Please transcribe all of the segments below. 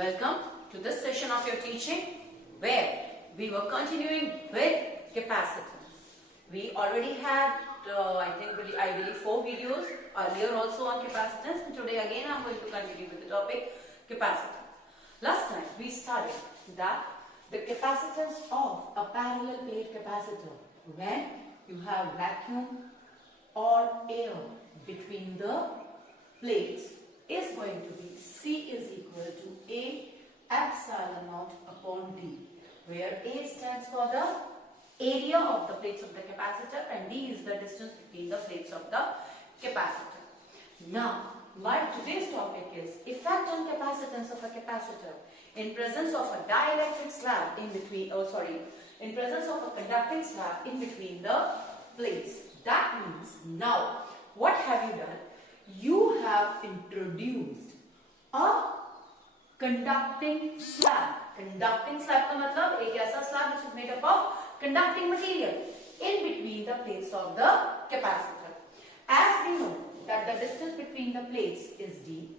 Welcome to this session of your teaching where we were continuing with capacitance. We already had I believe 4 videos earlier also on capacitance, and today again I am going to continue with the topic capacitance. Last time we studied that the capacitance of a parallel plate capacitor when you have vacuum or air between the plates is going to be C is equal to A epsilon naught upon D, where A stands for the area of the plates of the capacitor and D is the distance between the plates of the capacitor. Now, my today's topic is effect on capacitance of a capacitor in presence of a dielectric slab in presence of a conducting slab in between the plates. That means now what have you done? You have introduced a conducting slab. Conducting slab का मतलब एक ऐसा slab which is made up of conducting material in between the plates of the capacitor. As we know that the distance between the plates is D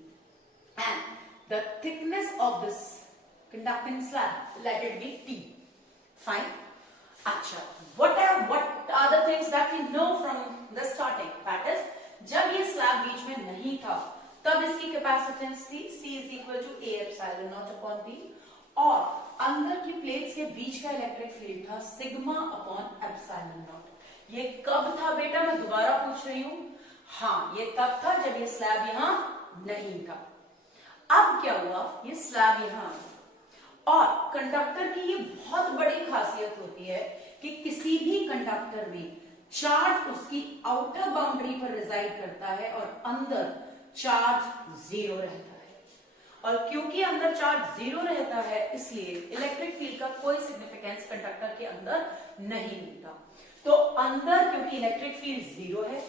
and the thickness of this conducting slab, let it be T. Fine. Acha, what are the things that we know from the starting? That is, जब ये slab बीच में नहीं था तब इसकी capacitance थी C is equal to A epsilon naught upon B और अंदर की प्लेट्स के बीच का इलेक्ट्रिक फील्ड था सिग्मा अपॉन एप्सिलॉन नॉट। ये कब था बेटा, मैं दोबारा पूछ रही हूँ। हाँ, ये तब था जब ये स्लैब यहाँ नहीं था। अब क्या हुआ, ये स्लैब यहाँ और कंडक्टर की ये बहुत बड़ी खासियत होती है कि किसी भी कंडक्टर में चार्ज उसकी आउटर बाउंड्री पर रिजाइड करता है और अंदर चार्ज जीरो रहता है, और क्योंकि अंदर चार्ज जीरो रहता है इसलिए इलेक्ट्रिक फील्ड का कोई सिग्निफिकेंस कंडक्टर के अंदर नहीं मिलता। तो अंदर क्योंकि इलेक्ट्रिक फील्ड जीरो है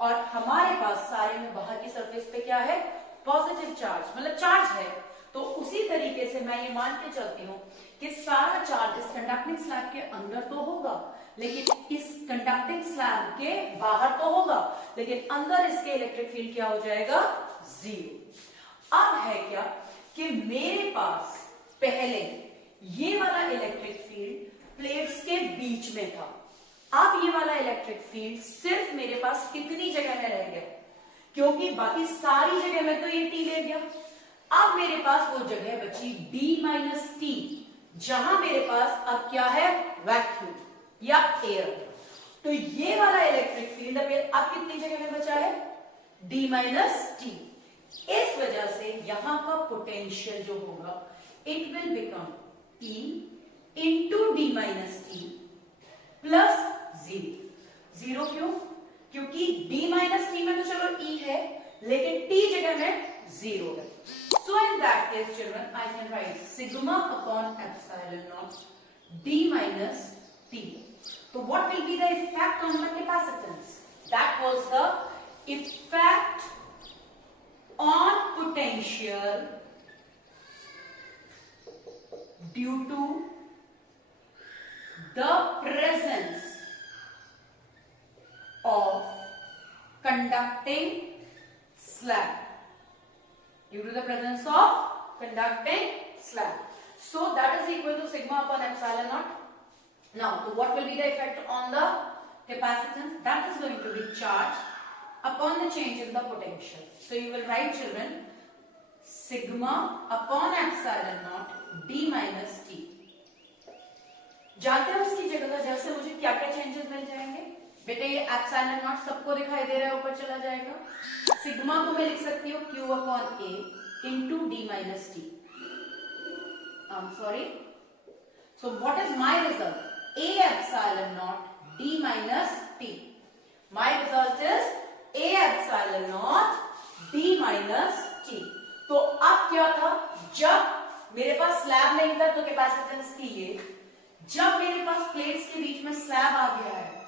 और हमारे पास सारे में बाहर की सरफेस पे क्या है, पॉजिटिव चार्ज, मतलब चार्ज है, तो उसी तरीके से मैं ये मान के चलती हूँ कि सारा चार्ज इस कंडक्टिंग स्लैब के अंदर तो होगा लेकिन इस कंडक्टिंग स्लैब के बाहर तो होगा, लेकिन अंदर इसके इलेक्ट्रिक फील्ड क्या हो जाएगा, जीरो। अब है क्या कि मेरे पास पहले ये वाला इलेक्ट्रिक फील्ड प्लेट्स के बीच में था, अब ये वाला इलेक्ट्रिक फील्ड सिर्फ मेरे पास कितनी जगह में रह गया, क्योंकि बाकी सारी जगह में तो ये टी ले गया। अब मेरे पास वो जगह बची D माइनस टी, जहां मेरे पास अब क्या है, वैक्यूम या एयर। तो ये वाला इलेक्ट्रिक फील्ड अब कितनी जगह में बचा है, D माइनस टी। इस वजह से यहां का पोटेंशियल जो होगा it will become E into D minus T plus zero. Zero क्यों, क्योंकि D माइनस टी में तो चलो E है लेकिन T जगह में जीरो है। So in that case, children, I can write sigma upon epsilon naught D minus T. So what will be the effect on the capacitance? That was the effect on potential due to the presence of conducting slab. Due to the presence of conducting slab. So that is equal to sigma upon epsilon naught. Now, so what will be the effect on the capacitance? That is going to be charge upon the change in the potential. So you will write, children, sigma upon epsilon naught D minus T. जानते हो उसकी जगह से मुझे क्या क्या changes मिल जाएंगे बेटे, ये एप्सिलॉन नॉट सबको दिखाई दे रहा है, ऊपर चला जाएगा। सिग्मा को मैं लिख सकती हूँ Q upon A into D minus T. Sorry, so what is my result, A epsilon naught D minus T. My result is A epsilon naught D minus T. तो अब क्या था, जब मेरे पास स्लैब नहीं था तो कैपेसिटेंस थी ये, जब मेरे पास प्लेट्स के बीच में स्लैब आ गया है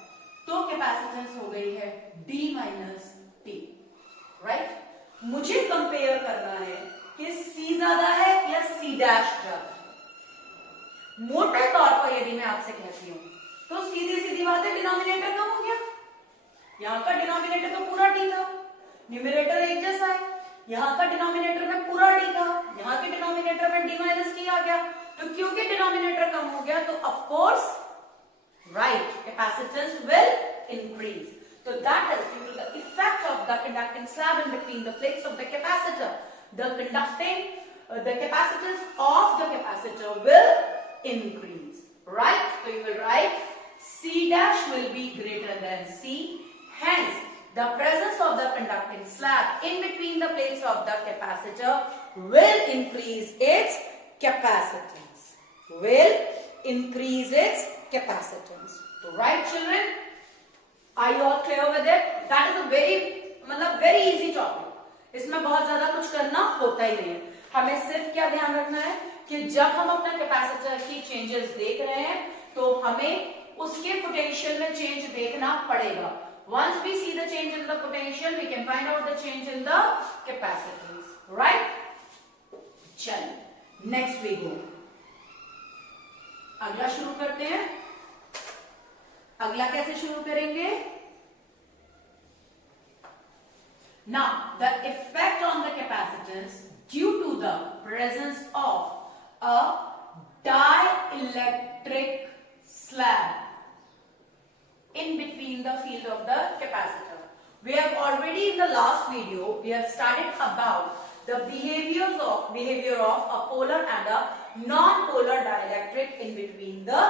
तो कैपेसिटेंस हो गई है D माइनस टी, राइट। मुझे कंपेयर करना है कि C ज्यादा है या C डैश ज्यादा है। मोटे तौर पर यदि मैं आपसे कहती हूं तो सीधी सीधी बात है, डिनोमिनेटर कम हो गया, यहां का डिनोमिनेटर तो पूरा T था, न्यूमरेटर एक जैसा है, यहाँ का डिनोमिनेटर में पूरा डी था, यहाँ के डिनोमिनेटर में डी माइनस टी आ गया, तो क्योंकि डिनोमिनेटर कम हो गया तो of course right capacitance will increase. So that is due to the effect of the conducting slab in between the plates of the capacitor. The capacitance of the capacitor will increase. Right? So you will write C dash will be greater than C. Hence, the presence of the conducting slab in between the plates of the capacitor will increase its capacitance. Will increase its capacitance. Right, children? Are you all clear with it? That is a very easy topic. इसमें बहुत ज्यादा कुछ करना होता ही नहीं है. हमें सिर्फ क्या ध्यान रखना है कि जब हम अपना कैपेसिटर की चेंजेस देख रहे हैं तो हमें उसके पोटेंशियल में चेंज देखना पड़ेगा. Once we see the change in the potential, we can find out the change in the capacitance. Right? चलिए, next we go. अगला शुरू करते हैं. अगला कैसे शुरू करेंगे? Now, the effect on the capacitance due to the presence of a dielectric slab in between the field of the capacitor. We have already in the last video, we have studied about the behavior of a polar and a non-polar dielectric in between the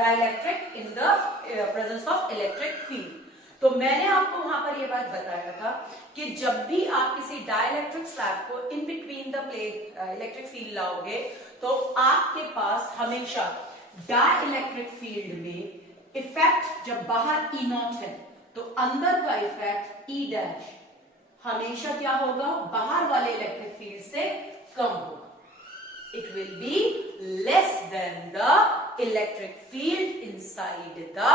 dielectric in the presence of electric field. तो मैंने आपको वहां पर यह बात बताया था कि जब भी आप किसी डाइलेक्ट्रिक स्लैब को in between the plate electric field लाओगे तो आपके पास हमेशा डाइलेक्ट्रिक फील्ड में इफेक्ट जब बाहर E नॉट है तो अंदर का इफेक्ट E डैश हमेशा क्या होगा? बाहर वाले इलेक्ट्रिक फील्ड से कम होगा. It will be less than the electric field inside the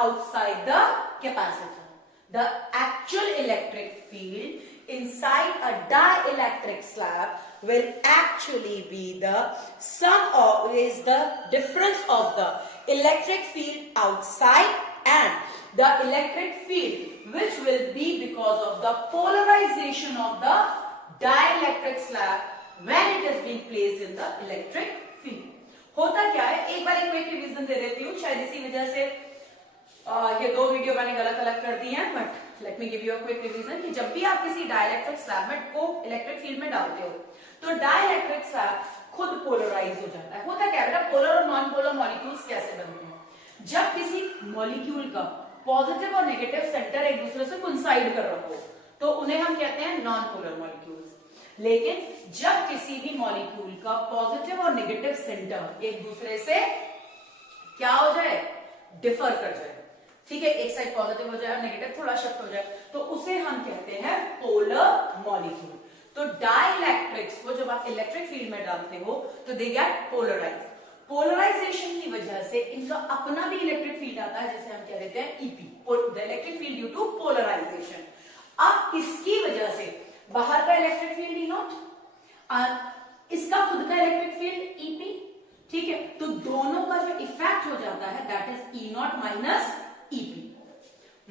outside the capacitor. The actual electric field inside a dielectric slab will actually be the sum of is the difference of the electric field outside and the electric field which will be because of the polarization of the dielectric slab when it is being placed in the electric field. होता क्या है? एक बार एक quick revision दे देती हूँ. शायद इसी वजह से ये दो वीडियो मैंने गलत अलग कर दी हैं, but let me give you a quick revision कि जब भी आप किसी डाइलेक्ट्रिक स्लैब में को इलेक्ट्रिक फील्ड में डालते हो तो डाइलेक्ट्रिक स्लैब खुद पोलराइज हो जाता है. होता क्या है? पोलर और नॉन पोलर मॉलिक्यूल्स कैसे बनते हैं? जब किसी मॉलिक्यूल का पॉजिटिव और नेगेटिव सेंटर एक दूसरे से कोइंसाइड कर रहा हो तो उन्हें हम कहते हैं नॉन पोलर मॉलिक्यूल्स. लेकिन जब किसी भी मॉलिक्यूल का पॉजिटिव और नेगेटिव सेंटर एक दूसरे से क्या हो जाए? डिफर कर जाए. ठीक है, एक साइड पॉजिटिव हो जाए और नेगेटिव थोड़ा शिफ्ट हो जाए तो उसे हम कहते हैं पोलर मॉलिक्यूल. तो डाइलेक्ट्रिक्स को जब आप इलेक्ट्रिक फील्ड में डालते हो तो दे गेट पोलराइज. पोलराइजेशन की वजह से इनका अपना भी इलेक्ट्रिक फील्ड आता है जिसे हम कह देते हैं EP, the electric field due to polarisation. अब इसकी वजह से बाहर का इलेक्ट्रिक फील्ड ई नॉट, इसका खुद का इलेक्ट्रिक फील्ड ईपी. ठीक है, तो दोनों का जो इफेक्ट हो जाता है that is E not minus EP.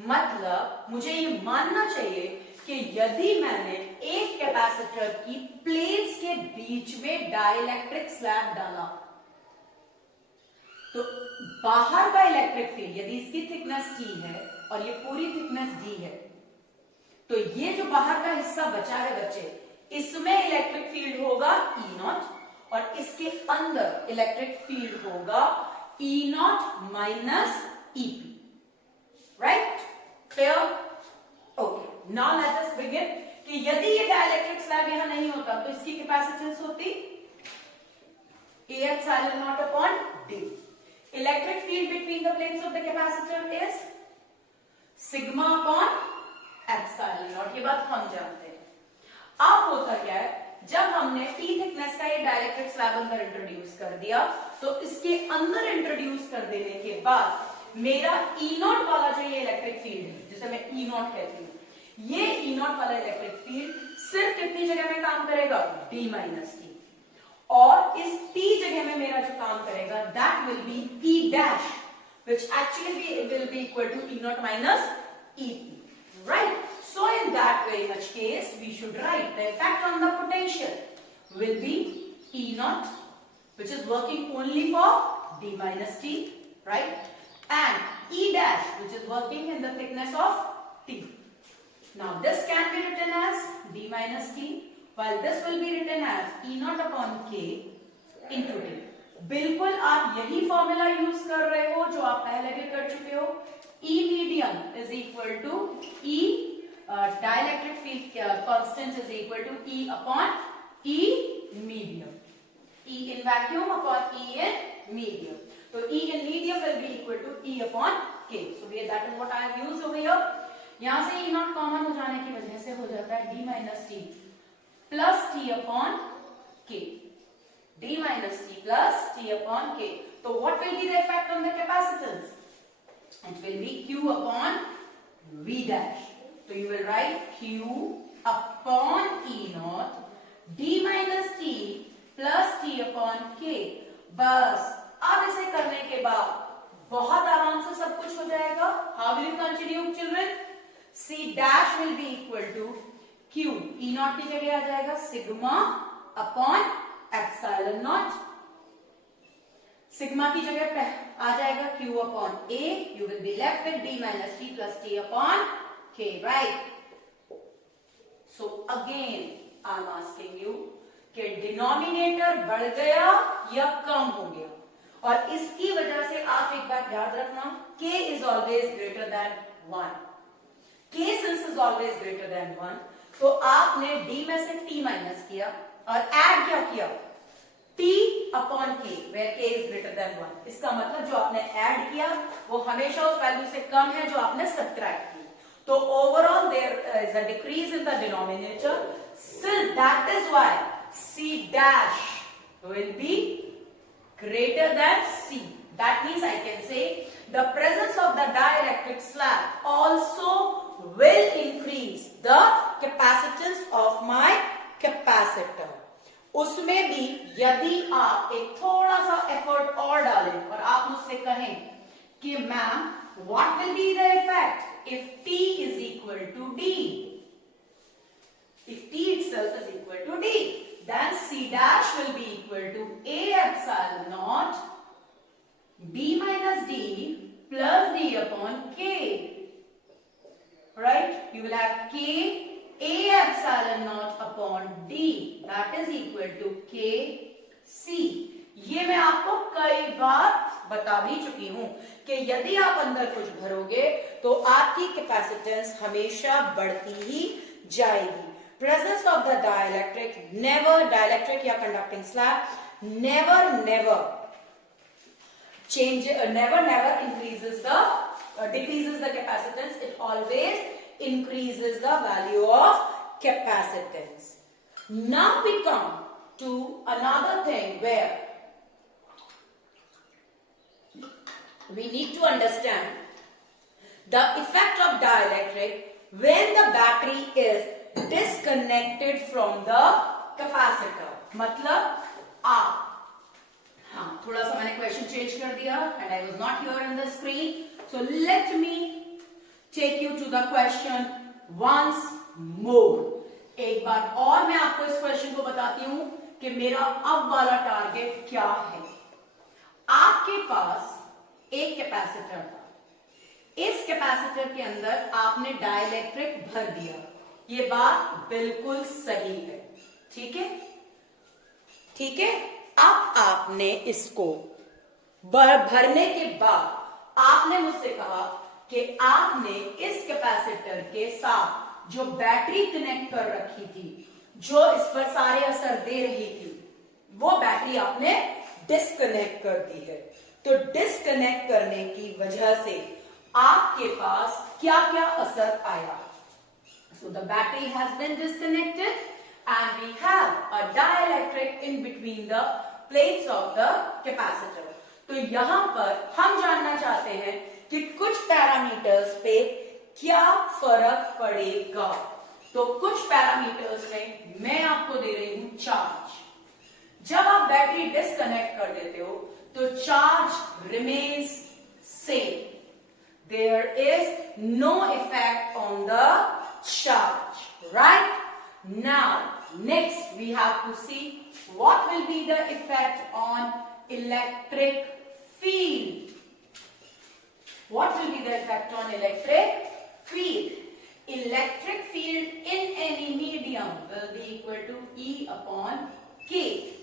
मतलब मुझे ये मानना चाहिए कि यदि मैंने एक कैपेसिटर की प्लेट्स के बीच में डाइलेक्ट्रिक स्लैब डाला तो बाहर का इलेक्ट्रिक फील्ड यदि इसकी थिकनेस T है और ये पूरी थिकनेस D है तो ये जो बाहर का हिस्सा बचा है बच्चे, इसमें इलेक्ट्रिक फील्ड होगा E नॉट और इसके अंदर इलेक्ट्रिक फील्ड होगा E not minus EP. Right? Clear? Okay, now let us begin कि यदि ये डाइलेक्ट्रिक स्लैब यहां नहीं होता तो इसकी कैपेसिटेंस होती A epsilon naught upon D. Electric field between the plates of the capacitor is sigma upon epsilon naught. ये बात हम जानते हैं. अब होता क्या है, जब हमने T थिकनेस का ये डाइलेक्ट्रिक स्लैब अंदर इंट्रोड्यूस कर दिया तो इसके अंदर इंट्रोड्यूस कर देने के बाद मेरा E नॉट वाला जो ये इलेक्ट्रिक फील्ड है जिसे मैं E नॉट कहती हूँ, ये E नॉट वाला इलेक्ट्रिक फील्ड सिर्फ कितनी जगह में काम करेगा? D minus T. और इस T जगह में मेरा जो काम करेगा that will be E dash which actually will be equal to E not minus EP. Right? So in that very much case, we should write the effect on the potential will be E naught, which is working only for d minus t, right? And E dash, which is working in the thickness of t. Now this can be written as d minus t, while this will be written as E naught upon k into t. बिल्कुल आप यही formula use कर रहे हो जो आप पहले भी कर चुके हो. E medium is equal to E dielectric field constant is equal to E upon E medium. E in vacuum upon E in medium. So E in medium will be equal to E upon K. So that is what I have used over here. यहाँ से E naught common हो जाने की वजह से हो जाता है d minus t plus t upon k. D minus t plus t upon k. So what will be the effect on the capacitance? It will be Q upon V dash. So you will write Q upon E naught d minus t plus t upon k. बस अब इसे करने के बाद बहुत आराम से सब कुछ हो जाएगा. How will you continue, children? C dash will be equal to Q. E naught की जगह आ जाएगा sigma upon epsilon not. Sigma की जगह पे आ जाएगा Q upon A. You will be left with D minus T plus T upon K, right? So again I am asking you कि denominator बढ़ गया या कम हो गया, और इसकी वजह से आप एक बात याद रखना, K is always greater than 1. K since is always greater than 1, तो आपने D में से T माइनस किया और ऐड क्या किया? T upon K, where K is greater than 1. इसका मतलब जो आपने ऐड किया वो हमेशा उस वैल्यू से कम है जो आपने सब्ट्रैक्ट की. तो overall there is a decrease in the denominator. Still that is why C dash will be greater than C. That means I can say the presence of the dielectric slab also will increase the capacitance of my capacitor. उसमें भी यदि आप एक थोड़ा सा effort और डालें और आप मुझसे कहें कि ma'am what will be the effect if T is equal to D, if T itself is equal to D, then C dash will be equal to A epsilon naught D minus D plus D upon K, right? You will have K A epsilon naught upon D, that is equal to K C. ये मैं आपको कई बार बता भी चुकी हूं कि यदि आप अंदर कुछ भरोगे तो आपकी कैपेसिटेंस हमेशा बढ़ती ही जाएगी. प्रेजेंस ऑफ द डाइलेक्ट्रिक या conducting slab never decreases the capacitance. It always increases the value of capacitance. Now we come to another thing where we need to understand the effect of dielectric when the battery is disconnected from the capacitor. मतलब आप, हाँ थोड़ा सा मैंने question change कर दिया and I was not here on the screen. So let me take you to the question once more. एक बार और मैं आपको इस क्वेश्चन को बताती हूं कि मेरा अब वाला टारगेट क्या है. आपके पास एक कैपेसिटर था, इस कैपेसिटर के अंदर आपने डाइलेक्ट्रिक भर दिया. ये बात बिल्कुल सही है, ठीक है, ठीक है. अब आपने इसको भरने के बाद आपने मुझसे कहा कि आपने इस कैपेसिटर के साथ जो बैटरी कनेक्ट कर रखी थी, जो इस पर सारे असर दे रही थी, वो बैटरी आपने डिस्कनेक्ट कर दी है. तो डिस्कनेक्ट करने की वजह से आपके पास क्या क्या असर आया? So the battery has been disconnected and we have a dielectric in between the plates of the capacitor. तो यहां पर हम जानना चाहते हैं कि कुछ पैरामीटर्स पे क्या फर्क पड़ेगा. तो कुछ पैरामीटर्स में मैं आपको दे रही हूं चार्ज. जब आप बैटरी डिस्कनेक्ट कर देते हो तो charge remains same. There is no effect on the charge, right? Now, next we have to see what will be the effect on electric field. What will be the effect on electric field? Electric field in any medium will be equal to E upon K.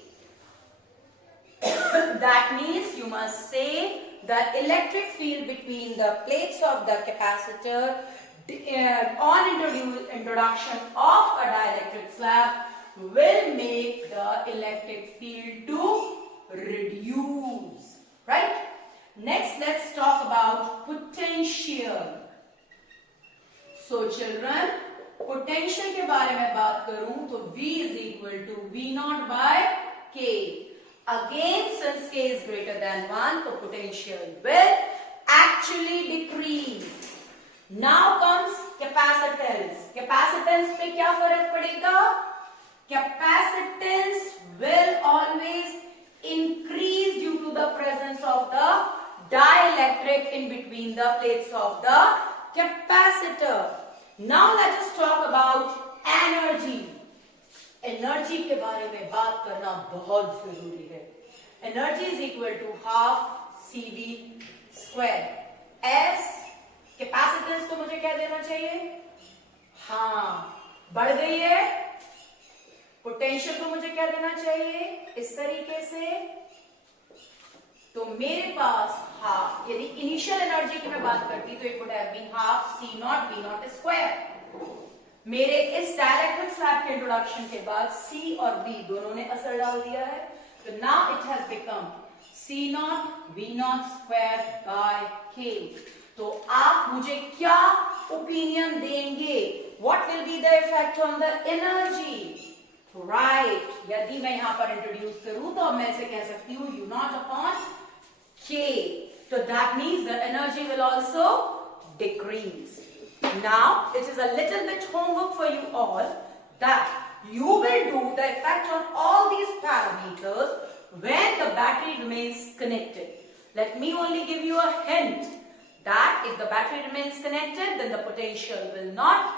That means you must say that electric field between the plates of the capacitor on introduction of a dielectric slab will make the electric field to reduce, right? Next, let's talk about potential. So children, potential के बारे में बात करूं तो V is equal to V naught by K. Again, since K is greater than 1, the potential will actually decrease. Now comes capacitance. Capacitance पे क्या फर्क पड़ेगा? Capacitance will always increase due to the presence of the dielectric in between the plates of the capacitor. Now let us talk about energy. Energy के बारे में बात करना बहुत जरूरी है. Energy is equal to half CV square. S capacitance को मुझे क्या देना चाहिए? हाँ, बढ़ गई है. पोटेंशियल को मुझे क्या देना चाहिए? इस तरीके से. तो मेरे पास हाफ, यदि इनिशियल एनर्जी की मैं बात करती तो it would have been half C naught V naught square. मेरे इस डायलेक्ट्रिक स्लैब के इंट्रोडक्शन के बाद C और V दोनों ने असर डाल दिया है. तो now it has become C naught V naught square by K. तो आप मुझे क्या ओपिनियन देंगे? What will be the effect on the energy? Right, यदि मैं यहां पर इंट्रोड्यूस करूं तो मैं इसे कह सकती हूं U naught upon K. So that means the energy will also decrease. Now, it is a little bit homework for you all that you will do the effect on all these parameters when the battery remains connected. Let me only give you a hint that if the battery remains connected, then the potential will not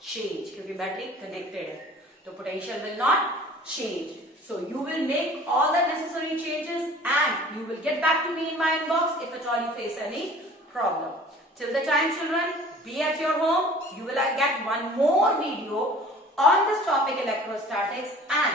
change. Because battery connected hai, the potential will not change. So you will make all the necessary changes and you will get back to me in my inbox if at all you face any problem. Till the time, children, be at your home. You will get one more video on this topic electrostatics, and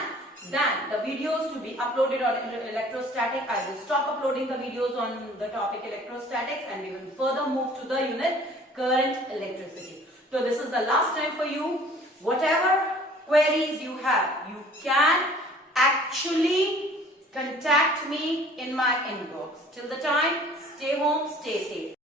then the videos to be uploaded on electrostatic. I will stop uploading the videos on the topic electrostatics and we will further move to the unit current electricity. So this is the last time for you. Whatever queries you have, you can actually contact me in my inbox. Till the time, stay home, stay safe.